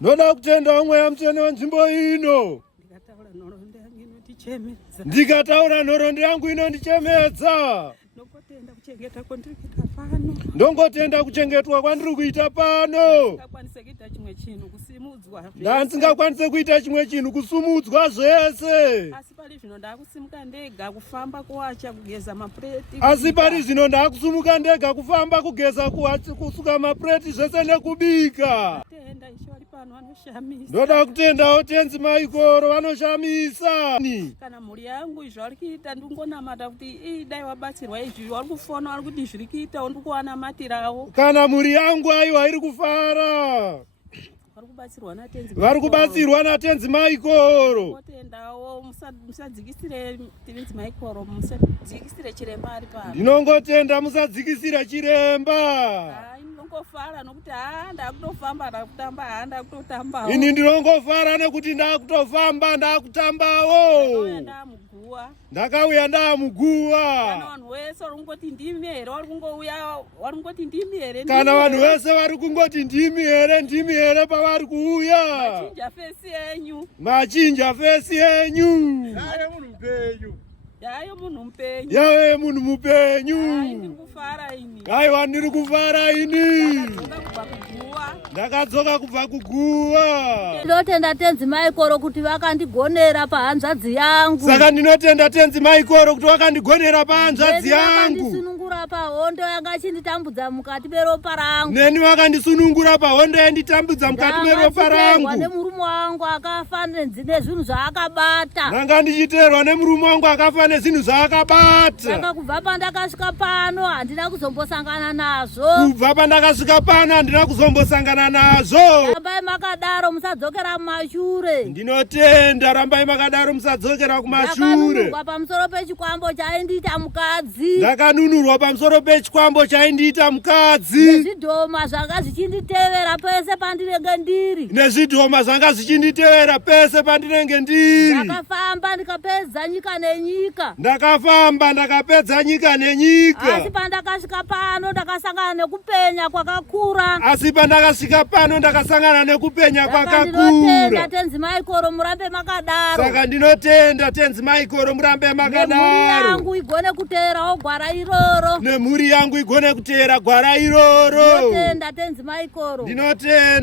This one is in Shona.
Ndoda kutenda mweya mutsvene wenzvimbo ino. Ndikataura nhoroondo yangu inondichemedza. Ndongotenda kuchengetwa kwandiri kuita pano. Ndandisingakwanise kuita chimwe chinhu kusumudzwa zvese. Asi pari zvino ndakusumuka ndega kugeza kusuka mapureti zvese nekubika. Ndoda kutendawo Tenzi Maikoro vanoshamisa. Kana mhuri yangu izvo vari kuita ndingonamata kuti dai wabatsirwa izvi vari kufona vari kuti zviri kuitawo ndikuwanamatirawo. Kana mhuri yangu aiwa iri kufara. Vari kubatsirwa naTenzi Maikoro. Ndinongotenda musadzikisire chiremba. Ini ndinongofara nekuti ndakutofamba ndakutambawo. Ndakauya ndamuguwa. Kana vanhu vese vari kungoti ndimi here pavari kuuya. Machinja fesi yenyu. Yave munhu mupenyu. Aiwa ndiri kufara ini. Ndakadzoka kubva kuguwa. Ndinotenda Tenzi Maikoro kuti vakandigonera pahanzvadzi yangu. Saka ndinotenda Tenzi Maikoro kuti vakandigonera pahanzvadzi yangu. Vakandisunungura pahondo yanga ichinditambudza mukati meropa rangu. Neni vakandisunungura pahondo yanditambudza mukati meropa rangu. Nemurume wangu akafa nezvinhu zvaakabata. Ndanga ndichiterwa nemurume wangu akafa nezvinhu zvaakabata. Saka kubva pandakasvika pano handina kuzombosangana nazvo. Kubva pandakasvika pano handina kuzombosangana nazvo. Rambai makadaro musadzokera kumashure. Ndinotenda rambai makadaro musadzokera kumashure. Ndakanunurwa pamusoro pechikwambo chaindiita mukadzi. Ndakanunurwa pamusoro pechikwambo chaindiita mukadzi. Nezvidhoma zvanga zvichinditevera pese pandinenge ndiri. Nezvidhoma zvanga zvichinditevera pese pandinenge ndiri. Ndakafamba ndikapedza nyika nenyika. Ndakafamba ndakapedza nyika nenyika. Asi pandakasvika pano ndakasangana nekupenya kwakakura. Asi pandakasvika pano ndakasangana nekupenya kwakakura. Ndinotenda Tenzi Maikoro murambe makadaro. Saka ndinotenda Tenzi Maikoro murambe makadaro. Nemhuri yangu igone kuteerawo gwara iroro. Nemhuri yangu igone kuteera gwara iroro. Ndinotenda Tenzi Maikoro. Ndinotenda.